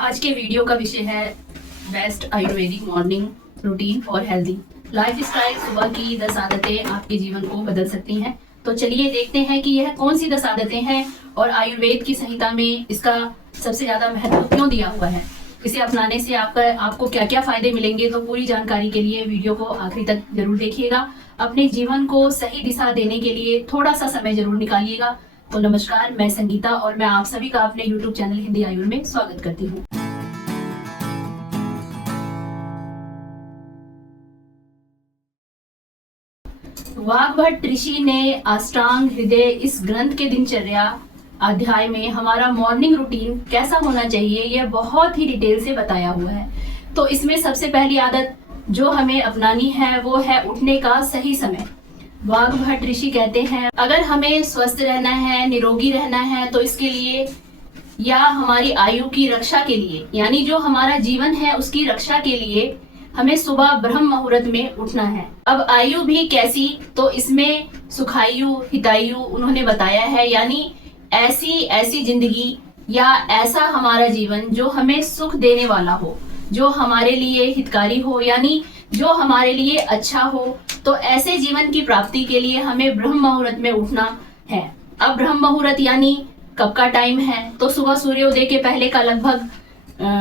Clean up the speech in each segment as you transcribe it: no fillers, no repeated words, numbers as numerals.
आज के वीडियो का विषय है best Ayurvedic morning routine for healthy life style. सुबह की 10 आदतें आपके जीवन को बदल सकती हैं। तो चलिए देखते हैं कि यह कौन सी 10 आदतें हैं और आयुर्वेद की संहिता में इसका सबसे ज्यादा महत्व क्यों दिया हुआ है। इसे अपनाने से आपको क्या क्या फायदे मिलेंगे। तो पूरी जानकारी के लिए वीडियो को आखिरी तक जरूर देखिएगा। अपने जीवन को सही दिशा देने के लिए थोड़ा सा समय जरूर निकालिएगा। तो नमस्कार, मैं संगीता और मैं आप सभी का अपने YouTube चैनल हिंदी आयुर्वेद में स्वागत करती हूँ। वाग्भट ऋषि ने अष्टांग हृदय इस ग्रंथ के दिनचर्या अध्याय में हमारा मॉर्निंग रूटीन कैसा होना चाहिए यह बहुत ही डिटेल से बताया हुआ है। तो इसमें सबसे पहली आदत जो हमें अपनानी है वो है उठने का सही समय। वाग्भट ऋषि कहते हैं अगर हमें स्वस्थ रहना है, निरोगी रहना है, तो इसके लिए या हमारी आयु की रक्षा के लिए, यानी जो हमारा जीवन है उसकी रक्षा के लिए हमें सुबह ब्रह्म मुहूर्त में उठना है। अब आयु भी कैसी, तो इसमें सुखायु हितायु उन्होंने बताया है, यानी ऐसी जिंदगी या ऐसा हमारा जीवन जो हमें सुख देने वाला हो, जो हमारे लिए हितकारी हो, यानी जो हमारे लिए अच्छा हो। तो ऐसे जीवन की प्राप्ति के लिए हमें ब्रह्म मुहूर्त में उठना है। अब ब्रह्म मुहूर्त यानी कब का टाइम है, तो सुबह सूर्योदय के पहले का लगभग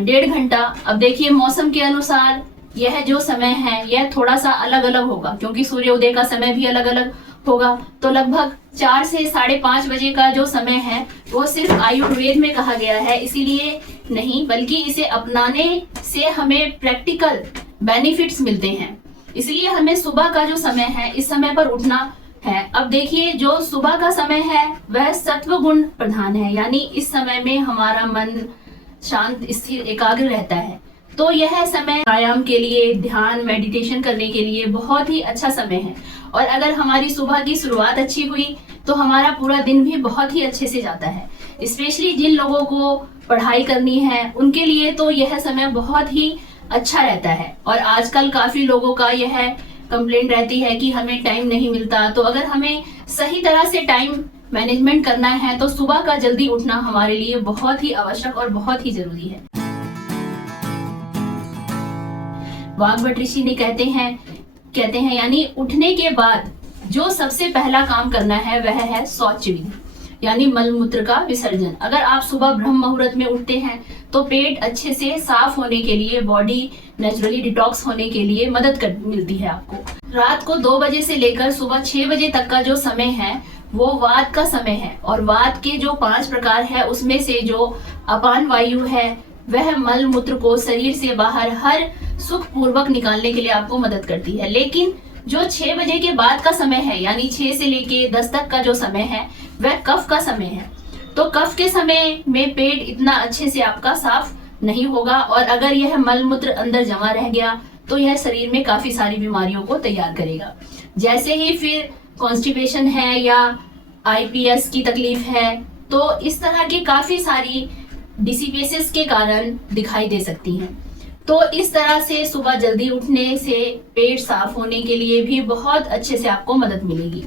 1.5 घंटा। अब देखिए मौसम के अनुसार यह जो समय है यह थोड़ा सा अलग अलग होगा, क्योंकि सूर्योदय का समय भी अलग अलग होगा। तो लगभग 4 से 5:30 बजे का जो समय है वो सिर्फ आयुर्वेद में कहा गया है, इसीलिए नहीं बल्कि इसे अपनाने से हमें प्रैक्टिकल बेनिफिट्स मिलते हैं। इसलिए हमें सुबह का जो समय है इस समय पर उठना है। अब देखिए जो सुबह का समय है वह सत्व गुण प्रधान है, यानी इस समय में हमारा मन शांत स्थिर एकाग्र रहता है। तो यह समय व्यायाम के लिए, ध्यान मेडिटेशन करने के लिए बहुत ही अच्छा समय है। और अगर हमारी सुबह की शुरुआत अच्छी हुई तो हमारा पूरा दिन भी बहुत ही अच्छे से जाता है। स्पेशली जिन लोगों को पढ़ाई करनी है उनके लिए तो यह समय बहुत ही अच्छा रहता है। और आजकल काफी लोगों का यह कंप्लेंट रहती है कि हमें टाइम नहीं मिलता। तो अगर हमें सही तरह से टाइम मैनेजमेंट करना है तो सुबह का जल्दी उठना हमारे लिए बहुत ही आवश्यक और बहुत ही जरूरी है। वाग्भट ऋषि ने कहते हैं यानी उठने के बाद जो सबसे पहला काम करना है वह है शौच विधि, यानी मल मूत्र का विसर्जन। अगर आप सुबह ब्रह्म मुहूर्त में उठते हैं तो पेट अच्छे से साफ होने के लिए, बॉडी नेचुरली डिटॉक्स होने के लिए मदद मिलती है आपको। रात को 2 बजे से लेकर सुबह 6 बजे तक का जो समय है वो वात का समय है। और वात के जो 5 प्रकार है उसमें से जो अपान वायु है वह मल मूत्र को शरीर से बाहर हर सुख पूर्वक निकालने के लिए आपको मदद करती है। लेकिन जो 6 बजे के बाद का समय है, यानी 6 से लेके 10 तक का जो समय है वह कफ का समय है। तो कफ के समय में पेट इतना अच्छे से आपका साफ नहीं होगा, और अगर यह मल मूत्र अंदर जमा रह गया तो यह शरीर में काफी सारी बीमारियों को तैयार करेगा। जैसे ही फिर कॉन्स्टिपेशन है या IBS की तकलीफ है, तो इस तरह की काफी सारी डिसीपेसेस के कारण दिखाई दे सकती हैं। तो इस तरह से सुबह जल्दी उठने से पेट साफ होने के लिए भी बहुत अच्छे से आपको मदद मिलेगी।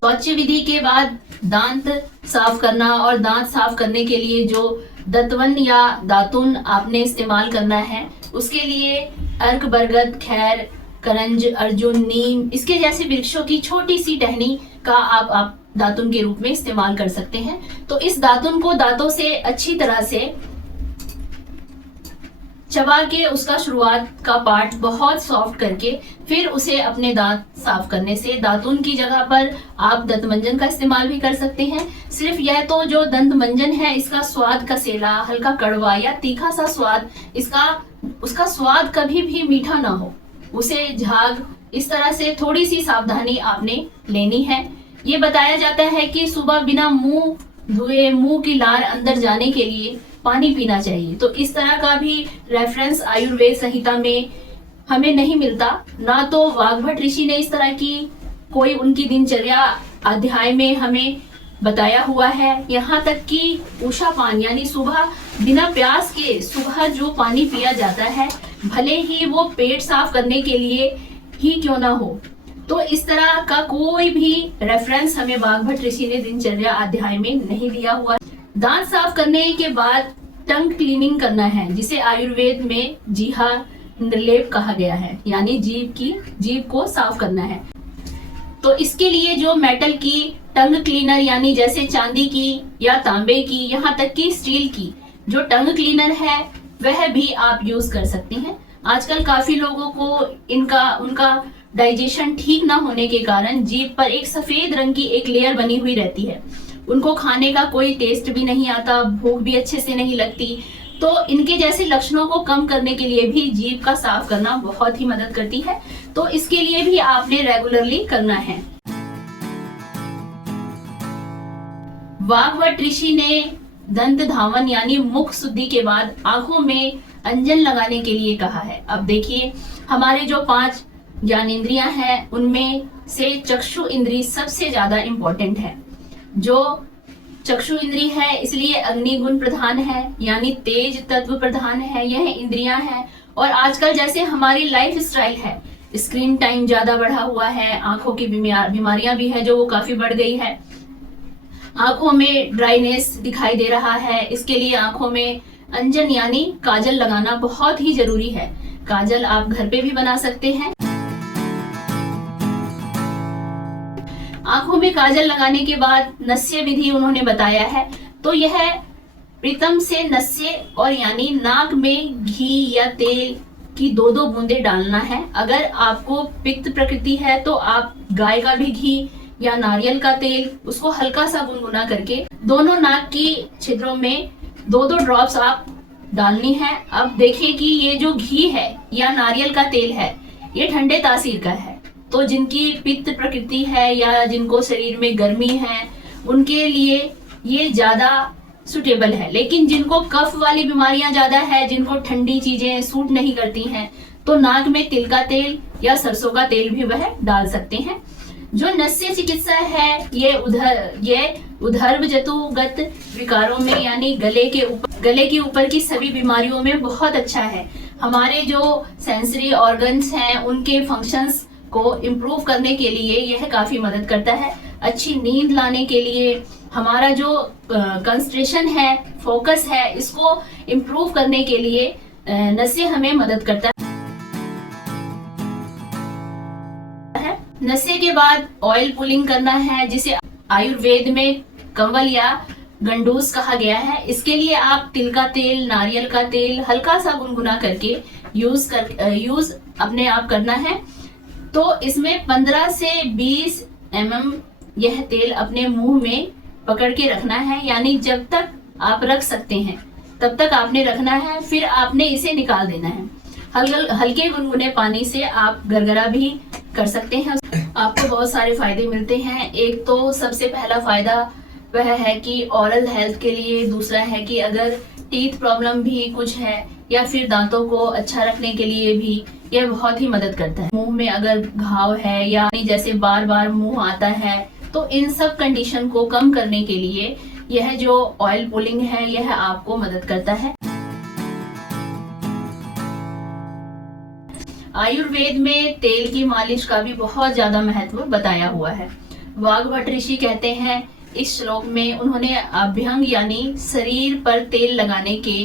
शौच विधि के बाद दांत साफ करना, और दांत साफ करने के लिए जो दंतवन या दातुन आपने इस्तेमाल करना है उसके लिए अर्क, बरगद, खैर, करंज, अर्जुन, नीम इसके जैसे वृक्षों की छोटी सी टहनी का आप दातुन के रूप में इस्तेमाल कर सकते हैं। तो इस दातुन को दांतों से अच्छी तरह से चबा के उसका शुरुआत का पार्ट बहुत सॉफ्ट करके फिर उसे अपने दांत साफ करने से, दातुन की जगह पर आप दंतमंजन का इस्तेमाल भी कर सकते हैं। सिर्फ यह तो जो दंतमंजन है इसका स्वाद कसेला, हल्का कड़वा या तीखा सा स्वाद, उसका स्वाद कभी भी मीठा ना हो, उसे झाग, इस तरह से थोड़ी सी सावधानी आपने लेनी है। ये बताया जाता है कि सुबह बिना मुंह धोए मुंह की लार अंदर जाने के लिए पानी पीना चाहिए। तो इस तरह का भी रेफरेंस आयुर्वेद संहिता में हमें नहीं मिलता, ना तो वाग्भट ऋषि ने इस तरह की कोई उनकी दिनचर्या अध्याय में हमें बताया हुआ है। यहाँ तक कि उषा पान यानी सुबह बिना प्यास के सुबह जो पानी पिया जाता है, भले ही वो पेट साफ करने के लिए ही क्यों ना हो, तो इस तरह का कोई भी रेफरेंस हमें वाग्भट ऋषि ने दिनचर्या अध्याय में नहीं दिया हुआ। दांत साफ करने के बाद टंग क्लीनिंग करना है, जिसे आयुर्वेद में जीहा निर्लेप कहा गया है, यानी जीभ को साफ करना है। तो इसके लिए जो मेटल की टंग क्लीनर, यानी जैसे चांदी की या तांबे की, यहाँ तक कि स्टील की जो टंग क्लीनर है वह भी आप यूज कर सकते हैं। आजकल काफी लोगों को उनका डाइजेशन ठीक ना होने के कारण जीभ पर एक सफेद रंग की एक लेयर बनी हुई रहती है। उनको खाने का कोई टेस्ट भी नहीं आता, भूख भी अच्छे से नहीं लगती। तो इनके जैसे लक्षणों को कम करने के लिए भी जीभ का साफ करना बहुत ही मदद करती है। तो इसके लिए भी आपने रेगुलरली करना है। वाग्भट ऋषि ने दंत धावन यानी मुख शुद्धि के बाद आंखों में अंजन लगाने के लिए कहा है। अब देखिए, हमारे जो 5 ज्ञानेंद्रियां हैं उनमें से चक्षु इंद्री सबसे ज्यादा इंपॉर्टेंट है। जो चक्षु इंद्री है इसलिए अग्नि गुण प्रधान है, यानी तेज तत्व प्रधान है, यह इंद्रियां हैं। और आजकल जैसे हमारी लाइफ स्टाइल है, स्क्रीन टाइम ज्यादा बढ़ा हुआ है, आंखों की बीमारियां भी है जो वो काफी बढ़ गई है, आंखों में ड्राइनेस दिखाई दे रहा है। इसके लिए आंखों में अंजन यानी काजल लगाना बहुत ही जरूरी है। काजल आप घर पे भी बना सकते हैं। आंखों में काजल लगाने के बाद नस्य विधि उन्होंने बताया है। तो यह प्रीतम से नस्य और यानी नाक में घी या तेल की 2-2 बूंदे डालना है। अगर आपको पित्त प्रकृति है तो आप गाय का भी घी या नारियल का तेल, उसको हल्का सा गुनगुना करके दोनों नाक की छिद्रों में 2-2 ड्रॉप्स आप डालनी है। अब देखिए कि ये जो घी है या नारियल का तेल है ये ठंडे तासीर का है, तो जिनकी पित्त प्रकृति है या जिनको शरीर में गर्मी है उनके लिए ये ज्यादा सुटेबल है। लेकिन जिनको कफ वाली बीमारियां ज्यादा है, जिनको ठंडी चीजें सूट नहीं करती हैं, तो नाक में तिल का तेल या सरसों का तेल भी वह डाल सकते हैं। जो नस्य चिकित्सा है ये उदर्भ जतुगत विकारों में यानी गले के ऊपर की सभी बीमारियों में बहुत अच्छा है। हमारे जो सेंसरी ऑर्गन्स हैं उनके फंक्शंस को इम्प्रूव करने के लिए यह काफी मदद करता है। अच्छी नींद लाने के लिए, हमारा जो कंसंट्रेशन है, फोकस है, इसको इम्प्रूव करने के लिए नस्य हमें मदद करता है। नस्य के बाद ऑयल पुलिंग करना है, जिसे आयुर्वेद में कंवल या गंडूस कहा गया है। इसके लिए आप तिल का तेल, नारियल का तेल हल्का सा गुनगुना करके यूज अपने आप करना है। तो इसमें 15 से 20 mm यह तेल अपने मुंह में पकड़ के रखना है, यानी जब तक आप रख सकते हैं तब तक आपने रखना है, फिर आपने इसे निकाल देना है। हल्के गुनगुने पानी से आप गरगरा भी कर सकते हैं। आपको बहुत सारे फायदे मिलते हैं। एक तो सबसे पहला फायदा वह है कि ओरल हेल्थ के लिए, दूसरा है कि अगर टीथ प्रॉब्लम भी कुछ है या फिर दांतों को अच्छा रखने के लिए भी यह बहुत ही मदद करता है। मुंह में अगर घाव है या जैसे बार बार मुंह आता है, तो इन सब कंडीशन को कम करने के लिए यह जो ऑयल पुलिंग है यह आपको मदद करता है। आयुर्वेद में तेल की मालिश का भी बहुत ज्यादा महत्व बताया हुआ है। वाग्भट ऋषि कहते हैं, इस श्लोक में उन्होंने अभ्यंग यानी शरीर पर तेल लगाने के,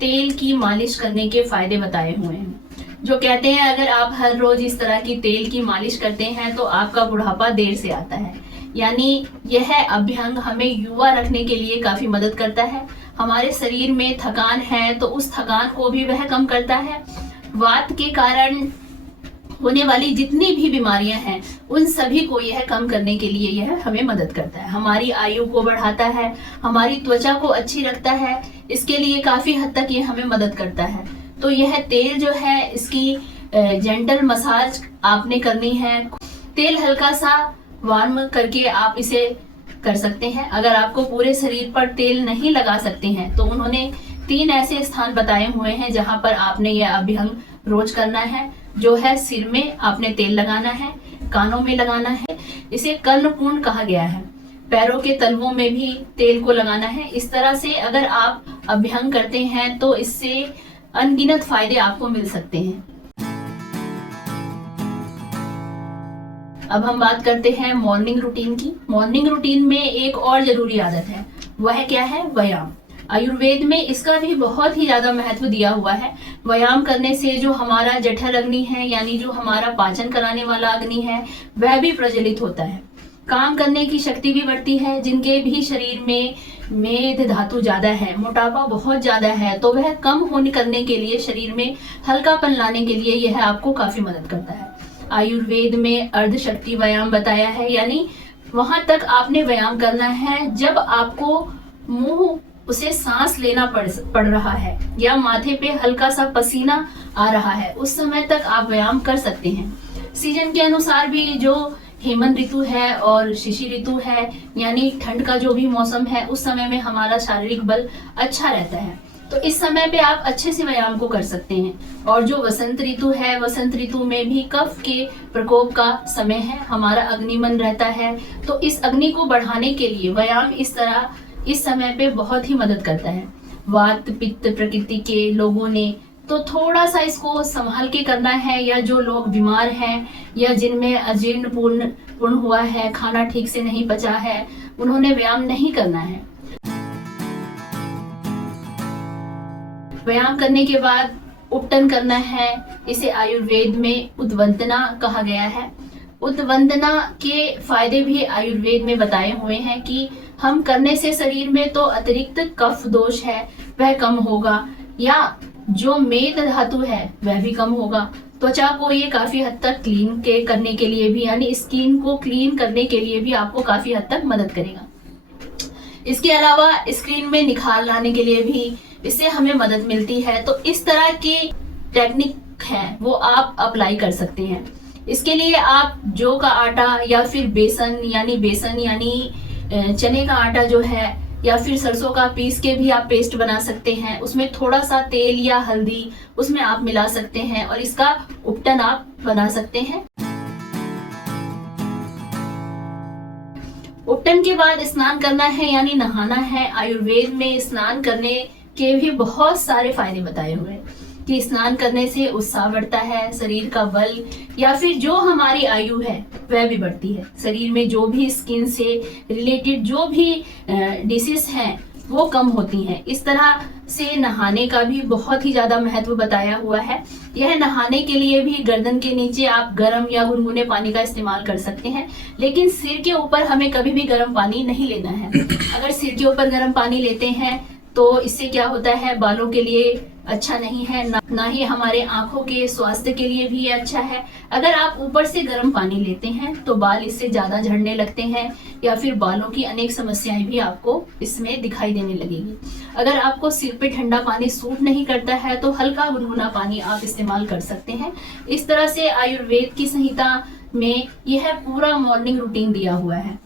तेल की मालिश करने के फायदे बताए हुए हैं। जो कहते हैं अगर आप हर रोज इस तरह की तेल की मालिश करते हैं तो आपका बुढ़ापा देर से आता है। यानी यह अभ्यंग हमें युवा रखने के लिए काफी मदद करता है। हमारे शरीर में थकान है तो उस थकान को भी वह कम करता है। वात के कारण होने वाली जितनी भी बीमारियां हैं उन सभी को यह कम करने के लिए यह हमें मदद करता है। हमारी आयु को बढ़ाता है, हमारी त्वचा को अच्छी रखता है, इसके लिए काफी हद तक ये हमें मदद करता है। तो यह तेल जो है इसकी जेंटल मसाज आपने करनी है। तेल हल्का सा वार्म करके आप इसे कर सकते हैं। अगर आपको पूरे शरीर पर तेल नहीं लगा सकते हैं तो उन्होंने 3 ऐसे स्थान बताए हुए हैं जहां पर आपने यह अभ्यंग रोज करना है। जो है सिर में आपने तेल लगाना है, कानों में लगाना है, इसे कर्णपूर्ण कहा गया है। पैरों के तलवों में भी तेल को लगाना है। इस तरह से अगर आप अभ्यंग करते हैं तो इससे अनगिनत फायदे आपको मिल सकते हैं। अब हम बात करते हैं मॉर्निंग रूटीन की। मॉर्निंग रूटीन में एक और जरूरी आदत है, वह क्या है? व्यायाम। आयुर्वेद में इसका भी बहुत ही ज्यादा महत्व दिया हुआ है। व्यायाम करने से जो हमारा जठर अग्नि है, यानी जो हमारा पाचन कराने वाला अग्नि है, वह भी प्रज्वलित होता है। काम करने की शक्ति भी बढ़ती है। जिनके भी शरीर में मेद धातु ज्यादा है, मोटापा बहुत ज्यादा है, तो वह कम होने करने के लिए, शरीर में हल्कापन लाने के लिए यह आपको काफी मदद करता है। आयुर्वेद में अर्ध शक्ति व्यायाम बताया है, यानी वहां तक आपने व्यायाम करना है जब आपको मुंह उसे सांस लेना पड़ रहा है या माथे पे हल्का सा पसीना आ रहा है, उस समय तक आप व्यायाम कर सकते हैं। सीजन के अनुसार भी जो हेमंत ऋतु है और शिशिर ऋतु है, यानी ठंड का जो भी मौसम है, उस समय में हमारा शारीरिक बल अच्छा रहता है, तो इस समय पे आप अच्छे से व्यायाम को कर सकते हैं। और जो वसंत ऋतु है, वसंत ऋतु में भी कफ के प्रकोप का समय है, हमारा अग्निमन रहता है, तो इस अग्नि को बढ़ाने के लिए व्यायाम इस समय पे बहुत ही मदद करता है। वात पित्त प्रकृति के लोगों ने तो थोड़ा सा इसको संभाल के करना है, या जो लोग बीमार हैं या जिनमें अजीर्ण पूर्ण हुआ है, खाना ठीक से नहीं पचा है, उन्होंने व्यायाम नहीं करना है। व्यायाम करने के बाद उपटन करना है। इसे आयुर्वेद में उद्वंदना कहा गया है। उद्वंदना के फायदे भी आयुर्वेद में बताए हुए हैं कि हम करने से शरीर में तो अतिरिक्त कफ दोष है वह कम होगा, या जो मेद धातु है वह भी कम होगा। त्वचा को ये काफी हद तक करने के लिए भी, यानी स्किन को क्लीन करने के लिए भी आपको काफी हद तक मदद करेगा। इसके अलावा स्किन में निखार लाने के लिए भी इससे हमें मदद मिलती है। तो इस तरह की टेक्निक है वो आप अप्लाई कर सकते हैं। इसके लिए आप जौ का आटा या फिर बेसन यानी चने का आटा जो है, या फिर सरसों का पीस के भी आप पेस्ट बना सकते हैं। उसमें थोड़ा सा तेल या हल्दी उसमें आप मिला सकते हैं और इसका उपटन आप बना सकते हैं। उपटन के बाद स्नान करना है, यानी नहाना है। आयुर्वेद में स्नान करने के भी बहुत सारे फायदे बताए हुए हैं कि स्नान करने से उत्साह बढ़ता है, शरीर का बल या फिर जो हमारी आयु है वह भी बढ़ती है। शरीर में जो भी स्किन से रिलेटेड जो भी डिसीज हैं वो कम होती हैं। इस तरह से नहाने का भी बहुत ही ज्यादा महत्व बताया हुआ है। यह नहाने के लिए भी गर्दन के नीचे आप गर्म या गुनगुने पानी का इस्तेमाल कर सकते हैं, लेकिन सिर के ऊपर हमें कभी भी गर्म पानी नहीं लेना है। अगर सिर के ऊपर गर्म पानी लेते हैं तो इससे क्या होता है, बालों के लिए अच्छा नहीं है, ना ही हमारे आंखों के स्वास्थ्य के लिए भी ये अच्छा है। अगर आप ऊपर से गर्म पानी लेते हैं तो बाल इससे ज्यादा झड़ने लगते हैं, या फिर बालों की अनेक समस्याएं भी आपको इसमें दिखाई देने लगेगी। अगर आपको सिर पे ठंडा पानी सूट नहीं करता है तो हल्का गुनगुना पानी आप इस्तेमाल कर सकते हैं। इस तरह से आयुर्वेद की संहिता में यह पूरा मॉर्निंग रूटीन दिया हुआ है।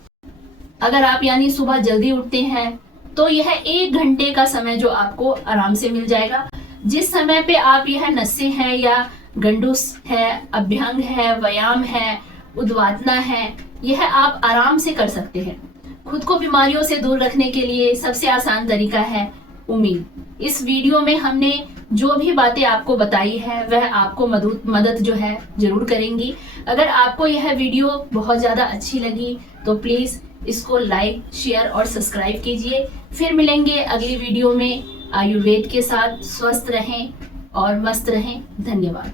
अगर आप यानी सुबह जल्दी उठते हैं तो यह 1 घंटे का समय जो आपको आराम से मिल जाएगा, जिस समय पे आप यह नस्से हैं या गंडूस है, अभ्यंग है, व्यायाम है, उद्वातना है, यह आप आराम से कर सकते हैं। खुद को बीमारियों से दूर रखने के लिए सबसे आसान तरीका है उम्मीद। इस वीडियो में हमने जो भी बातें आपको बताई है वह आपको मदद जो है जरूर करेंगी। अगर आपको यह वीडियो बहुत ज्यादा अच्छी लगी तो प्लीज इसको लाइक, शेयर और सब्सक्राइब कीजिए। फिर मिलेंगे अगली वीडियो में आयुर्वेद के साथ। स्वस्थ रहें और मस्त रहें। धन्यवाद।